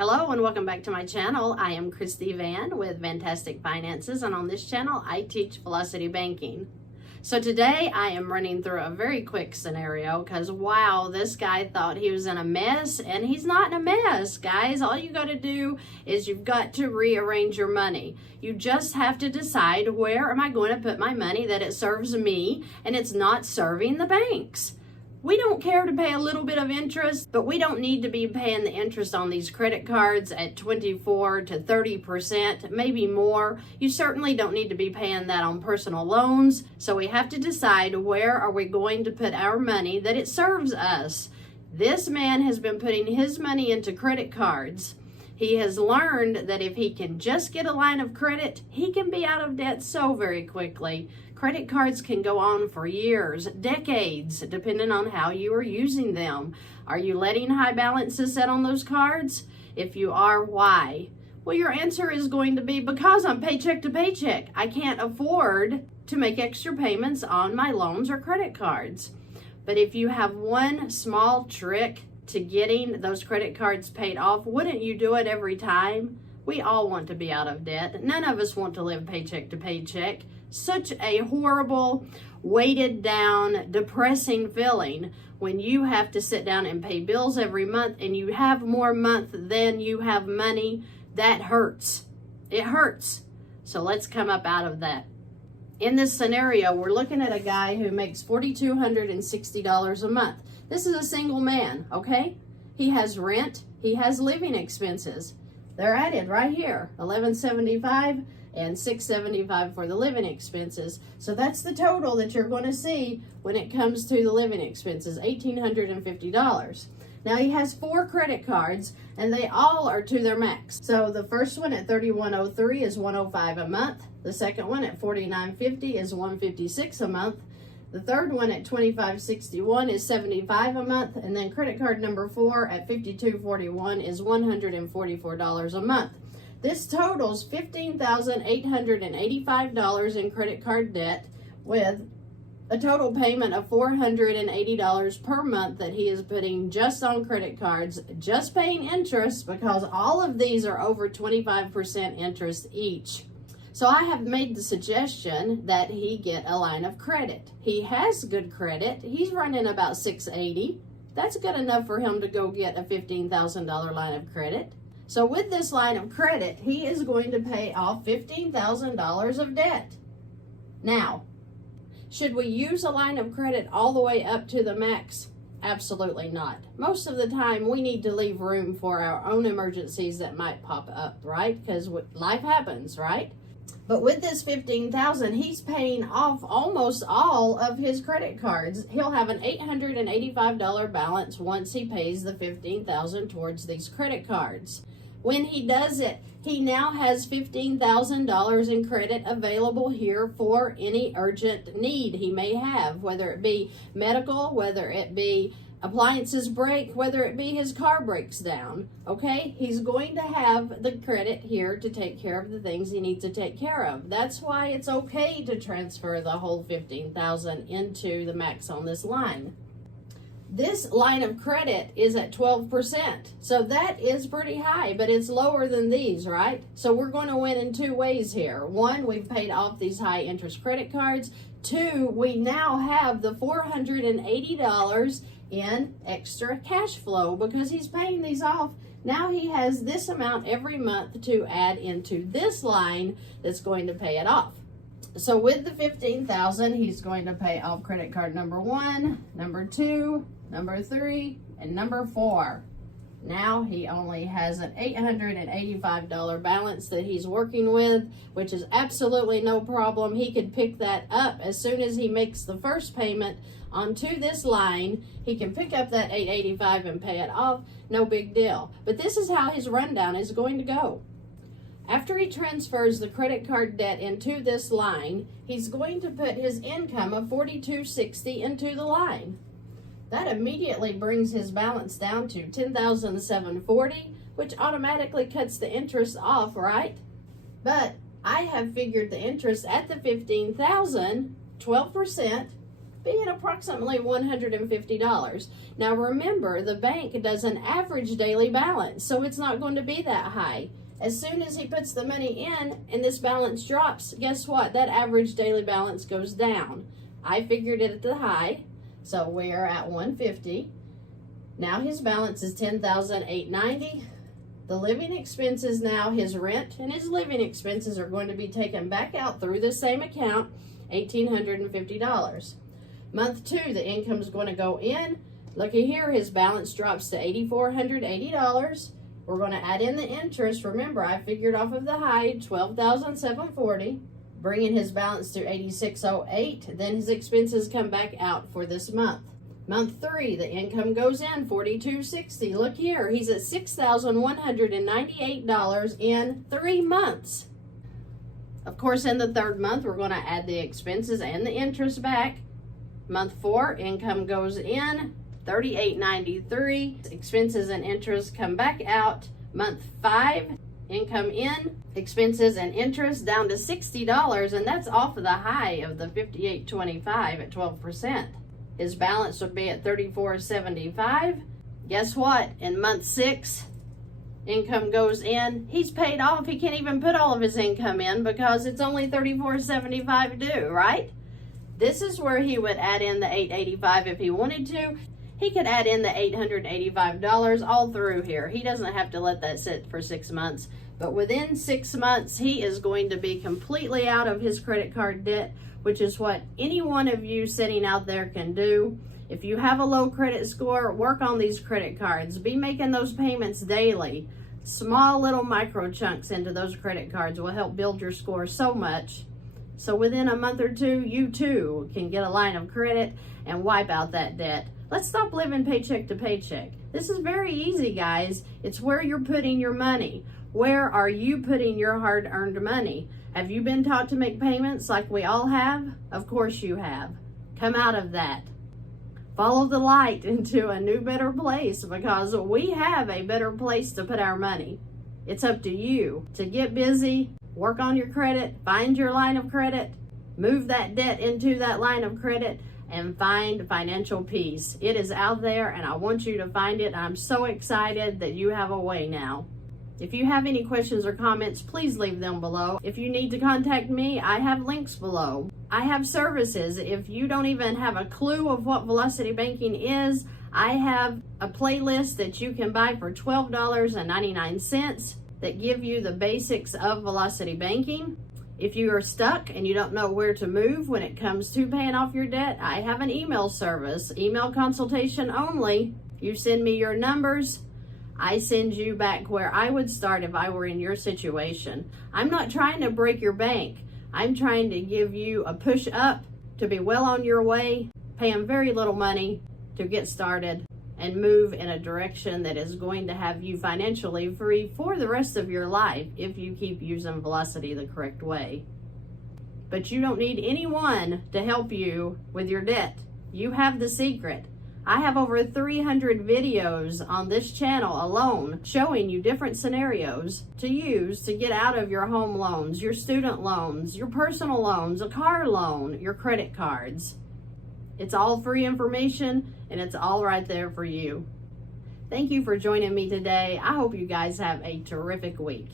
Hello and welcome back to my channel. I am Christy Vann with Fantastic Finances, and on this channel I teach velocity banking. So today I am running through a very quick scenario because wow, this guy thought he was in a mess, and he's not in a mess, guys. All you got to do is you've got to rearrange your money. You just have to decide, where am I going to put my money that it serves me and it's not serving the banks. We don't care to pay a little bit of interest, but we don't need to be paying the interest on these credit cards at 24 to 30%, maybe more. You certainly don't need to be paying that on personal loans. So we have to decide, where are we going to put our money that it serves us. This man has been putting his money into credit cards. He has learned that if he can just get a line of credit, he can be out of debt so very quickly. Credit cards can go on for years, decades, depending on how you are using them. Are you letting high balances set on those cards? If you are, why? Well, your answer is going to be, because I'm paycheck to paycheck. I can't afford to make extra payments on my loans or credit cards. But if you have one small trick to getting those credit cards paid off, wouldn't you do it every time? We all want to be out of debt. None of us want to live paycheck to paycheck. Such a horrible, weighted down, depressing feeling when you have to sit down and pay bills every month and you have more month than you have money. That hurts. It hurts. So let's come up out of that. In this scenario, we're looking at a guy who makes $4,260 a month. This is a single man, okay? He has rent. He has living expenses. They're added right here, $1,175 and $675 for the living expenses. So that's the total that you're going to see when it comes to the living expenses, $1,850. Now he has 4 credit cards and they all are to their max. So the first one at $3,103 is $105 a month. The second one at $4,950 is $156 a month. The third one at $2,561 is $75 a month, and then credit card number 4 at $5,241 is $144 a month. This totals $15,885 in credit card debt, with a total payment of $480 per month that he is putting just on credit cards, just paying interest, because all of these are over 25% interest each. So I have made the suggestion that he get a line of credit. He has good credit. He's running about $680. That's good enough for him to go get a $15,000 line of credit. So with this line of credit, he is going to pay off $15,000 of debt. Now, should we use a line of credit all the way up to the max? Absolutely not. Most of the time, we need to leave room for our own emergencies that might pop up, right? Because life happens, right? But with this $15,000, he's paying off almost all of his credit cards. He'll have an $885 balance once he pays the $15,000 towards these credit cards. When he does it, he now has $15,000 in credit available here for any urgent need he may have, whether it be medical, whether it be appliances break, whether it be his car breaks down, okay? He's going to have the credit here to take care of the things he needs to take care of. That's why it's okay to transfer the whole $15,000 into the max on this line. This line of credit is at 12%, so that is pretty high, but it's lower than these, right? So we're going to win in 2 ways here. 1, we've paid off these high interest credit cards. 2, we now have the $480 in extra cash flow because he's paying these off. Now he has this amount every month to add into this line that's going to pay it off. So with the $15,000, he's going to pay off credit card number 1, number 2, number 3, and number 4. Now he only has an $885 balance that he's working with, which is absolutely no problem. He could pick that up as soon as he makes the first payment onto this line. He can pick up that $885 and pay it off. No big deal. But this is how his rundown is going to go. After he transfers the credit card debt into this line, he's going to put his income of $4,260 into the line. That immediately brings his balance down to $10,740, which automatically cuts the interest off, right? But I have figured the interest at the $15,000, 12%, being approximately $150. Now remember, the bank does an average daily balance, so it's not going to be that high. As soon as he puts the money in and this balance drops, guess what? That average daily balance goes down. I figured it at the high, so we're at $150. Now his balance is $10,890. The living expenses now, his rent and his living expenses are going to be taken back out through the same account, $1,850. Month 2, the income is going to go in. Looky here, his balance drops to $8,480. We're going to add in the interest. Remember, I figured off of the high, $12,740, bringing his balance to $8,608. Then his expenses come back out for this month. Month 3, the income goes in, $4,260. Look here, he's at $6,198 in 3 months. Of course, in the 3rd month, we're going to add the expenses and the interest back. Month 4, income goes in, $3,893. Expenses and interest come back out. Month 5, income in, expenses and interest down to $60, and that's off of the high of the $58.25 at 12%. His balance would be at $34.75. Guess what? In month 6, income goes in. He's paid off. He can't even put all of his income in because it's only $34.75 due, right? This is where he would add in the $885 if he wanted to. He could add in the $885 all through here. He doesn't have to let that sit for 6 months. But within 6 months, he is going to be completely out of his credit card debt, which is what any one of you sitting out there can do. If you have a low credit score, work on these credit cards. Be making those payments daily. Small little micro chunks into those credit cards will help build your score so much. So within a month or 2, you too can get a line of credit and wipe out that debt. Let's stop living paycheck to paycheck. This is very easy, guys. It's where you're putting your money. Where are you putting your hard-earned money? Have you been taught to make payments like we all have? Of course you have. Come out of that. Follow the light into a new, better place, because we have a better place to put our money. It's up to you to get busy, work on your credit, find your line of credit, move that debt into that line of credit, and find financial peace. It is out there, and I want you to find it. I'm so excited that you have a way now. If you have any questions or comments, please leave them below. If you need to contact me, I have links below. I have services. If you don't even have a clue of what Velocity Banking is, I have a playlist that you can buy for $12.99 that give you the basics of Velocity Banking. If you are stuck and you don't know where to move when it comes to paying off your debt, I have an email service, email consultation only. You send me your numbers, I send you back where I would start if I were in your situation. I'm not trying to break your bank. I'm trying to give you a push up to be well on your way, paying very little money to get started and move in a direction that is going to have you financially free for the rest of your life if you keep using Velocity the correct way. But you don't need anyone to help you with your debt. You have the secret. I have over 300 videos on this channel alone showing you different scenarios to use to get out of your home loans, your student loans, your personal loans, a car loan, your credit cards. It's all free information and it's all right there for you. Thank you for joining me today. I hope you guys have a terrific week.